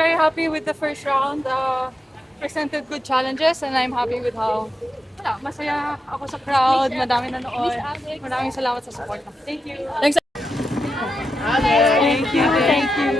very happy with the first round. Presented good challenges and I'm happy with how masaya ako sa crowd, madami nanood. Maraming salamat sa support. Thank you. Thanks. Thank you. Thank you.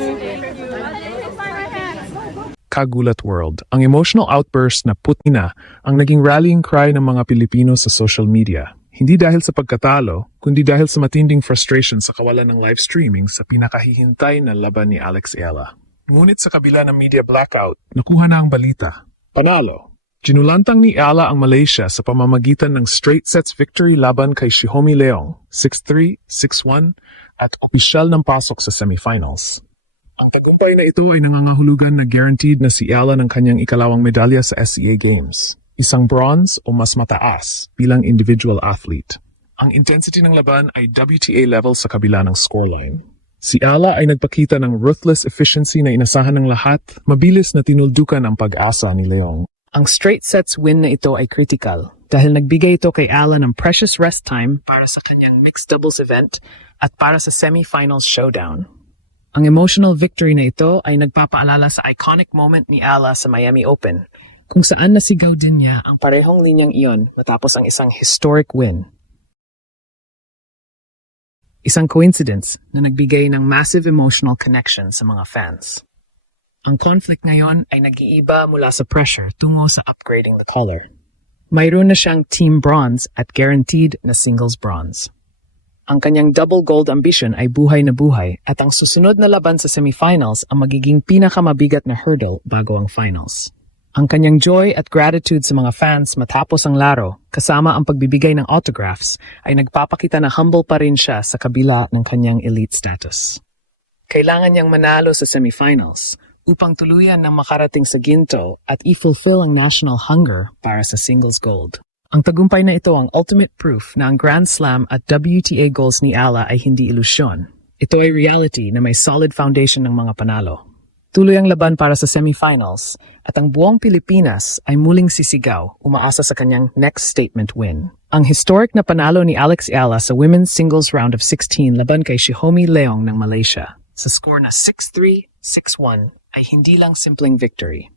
Kagulat World, ang emotional outburst na puti na ang naging rallying cry ng mga Pilipino sa social media. Hindi dahil sa pagkatalo, kundi dahil sa matinding frustration sa kawalan ng live streaming sa pinakahihintay na laban ni Alex Ayala. Ngunit sa kabila ng media blackout, nakuha na ang balita. Panalo! Ginulantang ni Ayala ang Malaysia sa pamamagitan ng straight sets victory laban kay Xiaomi Leong, 6-3, 6-1, at opisyal ng pasok sa semifinals. Ang tagumpay na ito ay nangangahulugan na guaranteed na si Ayala ng kanyang ikalawang medalya sa SEA Games, isang bronze o mas mataas bilang individual athlete. Ang intensity ng laban ay WTA level sa kabila ng scoreline. Si Ayala ay nagpakita ng ruthless efficiency na inasahan ng lahat, mabilis na tinuldukan ang pag-asa ni Leong. Ang straight sets win na ito ay critical dahil nagbigay ito kay Ayala ng precious rest time para sa kanyang mixed doubles event at para sa semi-finals showdown. Ang emotional victory na ito ay nagpapaalala sa iconic moment ni Ayala sa Miami Open, kung saan nasigaw din niya ang parehong linyang iyon matapos ang isang historic win. Isang coincidence na nagbigay ng massive emotional connection sa mga fans. Ang conflict ngayon ay nag-iiba mula sa pressure tungo sa upgrading the color. Mayroon na siyang team bronze at guaranteed na singles bronze. Ang kanyang double gold ambition ay buhay na buhay at ang susunod na laban sa semifinals ang magiging pinakamabigat na hurdle bago ang finals. Ang kanyang joy at gratitude sa mga fans matapos ang laro, kasama ang pagbibigay ng autographs, ay nagpapakita na humble pa rin siya sa kabila ng kanyang elite status. Kailangan niyang manalo sa semifinals upang tuluyan ng makarating sa ginto at i-fulfill ang national hunger para sa singles gold. Ang tagumpay na ito ang ultimate proof na ang Grand Slam at WTA goals ni Ayala ay hindi ilusyon. Ito ay reality na may solid foundation ng mga panalo. Tuloy ang laban para sa semifinals at ang buong Pilipinas ay muling sisigaw umaasa sa kanyang next statement win. Ang historic na panalo ni Alex Ayala sa women's singles round of 16 laban kay Xiaomi Leong ng Malaysia sa score na 6-3, 6-1 ay hindi lang simpleng victory.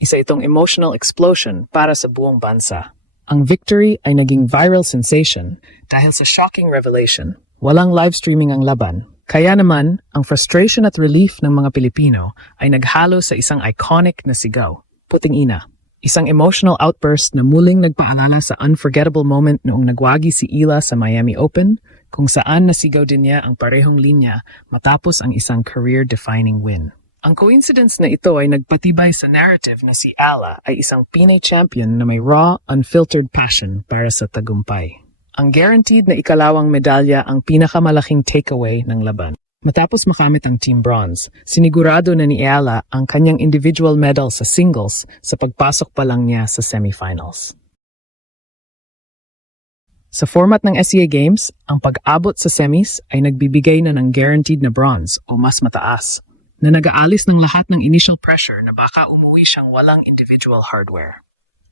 Isa itong emotional explosion para sa buong bansa. Ang victory ay naging viral sensation dahil sa shocking revelation. Walang live streaming ang laban. Kaya naman, ang frustration at relief ng mga Pilipino ay naghalo sa isang iconic na sigaw, puting ina. Isang emotional outburst na muling nagpaalala sa unforgettable moment noong nagwagi si Ayala sa Miami Open, kung saan nasigaw din niya ang parehong linya matapos ang isang career-defining win. Ang coincidence na ito ay nagpatibay sa narrative na si Ayala ay isang Pinay champion na may raw, unfiltered passion para sa tagumpay. Ang guaranteed na ikalawang medalya ang pinakamalaking takeaway ng laban. Matapos makamit ang Team Bronze, sinigurado na ni Ayala ang kanyang individual medal sa singles sa pagpasok pa lang niya sa semifinals. Sa format ng SEA Games, ang pag-abot sa semis ay nagbibigay na ng guaranteed na bronze o mas mataas, na nag-aalis ng lahat ng initial pressure na baka umuwi siyang walang individual hardware.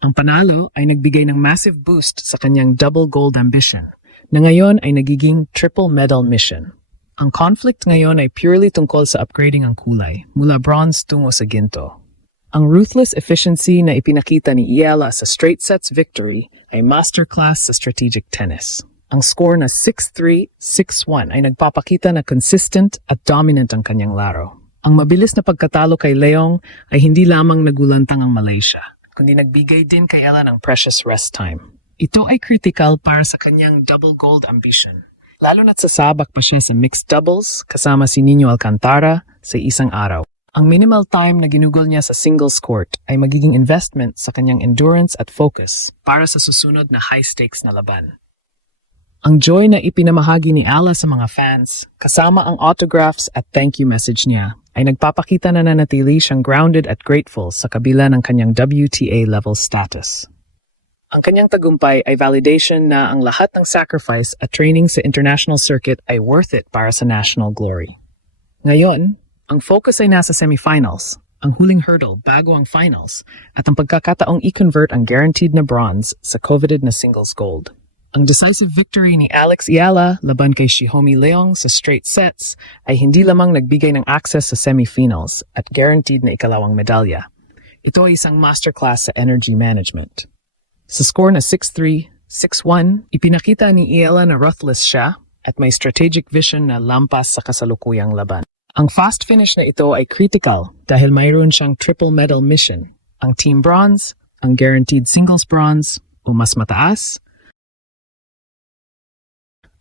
Ang panalo ay nagbigay ng massive boost sa kanyang double gold ambition, na ngayon ay nagiging triple medal mission. Ang conflict ngayon ay purely tungkol sa upgrading ang kulay, mula bronze tungo sa ginto. Ang ruthless efficiency na ipinakita ni Ayala sa straight sets victory ay masterclass sa strategic tennis. Ang score na 6-3, 6-1 ay nagpapakita na consistent at dominant ang kanyang laro. Ang mabilis na pagkatalo kay Leong ay hindi lamang nagulantang ang Malaysia, kundi nagbigay din kay Ayala ng precious rest time. Ito ay critical para sa kanyang double gold ambition. Lalo na't sasabak pa siya sa mixed doubles kasama si Nino Alcantara sa isang araw. Ang minimal time na ginugol niya sa singles court ay magiging investment sa kanyang endurance at focus para sa susunod na high-stakes na laban. Ang joy na ipinamahagi ni Ayala sa mga fans, kasama ang autographs at thank you message niya, ay nagpapakita na nanatili siyang grounded at grateful sa kabila ng kanyang WTA level status. Ang kanyang tagumpay ay validation na ang lahat ng sacrifice at training sa international circuit ay worth it para sa national glory. Ngayon, ang focus ay nasa semifinals, ang huling hurdle bago ang finals, at ang pagkakataong i-convert ang guaranteed na bronze sa coveted na singles gold. Ang decisive victory ni Alex Ayala laban kay Shihomi Leong sa straight sets ay hindi lamang nagbigay ng access sa semifinals at guaranteed na ikalawang medalya. Ito ay isang masterclass sa energy management. Sa score na 6-3, 6-1, ipinakita ni Ayala na ruthless siya at may strategic vision na lampas sa kasalukuyang laban. Ang fast finish na ito ay critical dahil mayroon siyang triple medal mission. Ang team bronze, ang guaranteed singles bronze o mas mataas,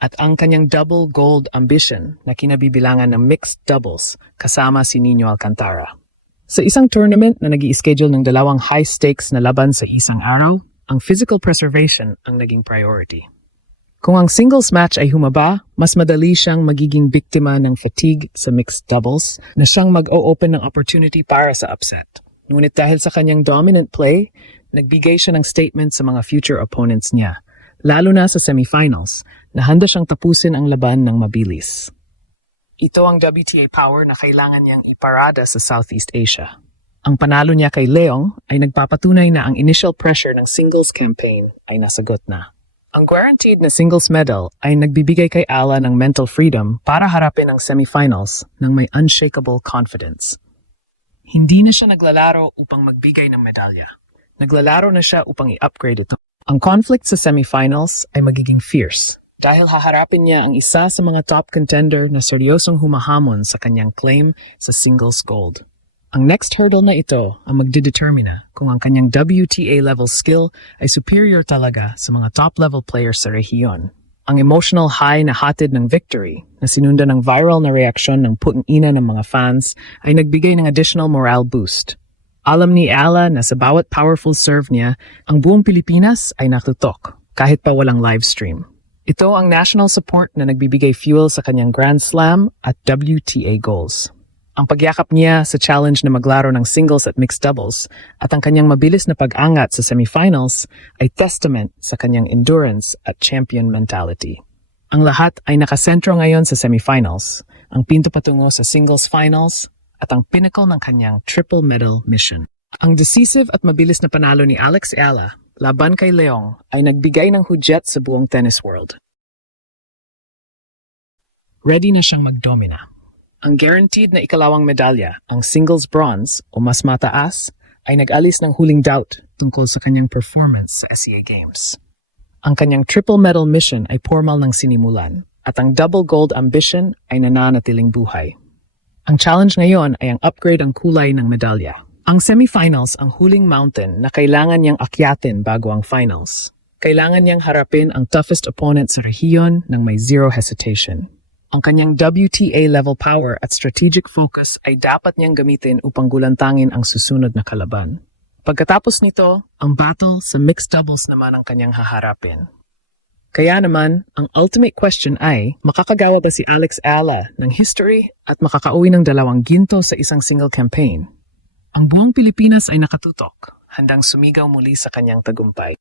at ang kanyang double gold ambition na kinabibilangan ng mixed doubles kasama si Nino Alcantara. Sa isang tournament na nag-i-schedule ng dalawang high-stakes na laban sa isang araw, ang physical preservation ang naging priority. Kung ang singles match ay humaba, mas madali siyang magiging biktima ng fatigue sa mixed doubles na siyang mag-o-open ng opportunity para sa upset. Ngunit dahil sa kanyang dominant play, nagbigay siya ng statement sa mga future opponents niya, lalo na sa semifinals, na handa siyang tapusin ang laban ng mabilis. Ito ang WTA power na kailangan niyang iparada sa Southeast Asia. Ang panalo niya kay Leong ay nagpapatunay na ang initial pressure ng singles campaign ay nasagot na. Ang guaranteed na singles medal ay nagbibigay kay Ala ng mental freedom para harapin ang semifinals ng may unshakable confidence. Hindi na siya naglalaro upang magbigay ng medalya. Naglalaro na siya upang i-upgrade ito. Ang conflict sa semifinals ay magiging fierce dahil haharapin niya ang isa sa mga top contender na seryosong humahamon sa kanyang claim sa singles gold. Ang next hurdle na ito ang magdedetermina kung ang kanyang WTA level skill ay superior talaga sa mga top level players sa rehiyon. Ang emotional high na hatid ng victory na sinundan ng viral na reaksyon ng putang-ina ng mga fans ay nagbigay ng additional morale boost. Alam ni Ala na sa bawat powerful serve niya, ang buong Pilipinas ay natutok kahit pa walang live stream. Ito ang national support na nagbibigay fuel sa kanyang Grand Slam at WTA goals. Ang pagyakap niya sa challenge na maglaro ng singles at mixed doubles at ang kanyang mabilis na pag-angat sa semifinals ay testament sa kanyang endurance at champion mentality. Ang lahat ay nakasentro ngayon sa semifinals, ang pinto patungo sa singles finals at ang pinnacle ng kanyang triple medal mission. Ang decisive at mabilis na panalo ni Alex Ayala laban kay Leong ay nagbigay ng hudyat sa buong tennis world. Ready na siyang magdomina. Ang guaranteed na ikalawang medalya, ang singles bronze o mas mataas, ay nag-alis ng huling doubt tungkol sa kanyang performance sa SEA Games. Ang kanyang triple medal mission ay formal ng sinimulan at ang double gold ambition ay nananatiling buhay. Ang challenge ngayon ay ang upgrade ang kulay ng medalya. Ang semifinals ang huling mountain na kailangan niyang akyatin bago ang finals. Kailangan niyang harapin ang toughest opponent sa rehiyon ng may zero hesitation. Ang kanyang WTA level power at strategic focus ay dapat niyang gamitin upang gulantangin ang susunod na kalaban. Pagkatapos nito, ang battle sa mixed doubles naman ang kanyang haharapin. Kaya naman, ang ultimate question ay, makakagawa ba si Alex Ayala ng history at makakauwi ng 2 ginto sa isang single campaign? Ang buong Pilipinas ay nakatutok, handang sumigaw muli sa kanyang tagumpay.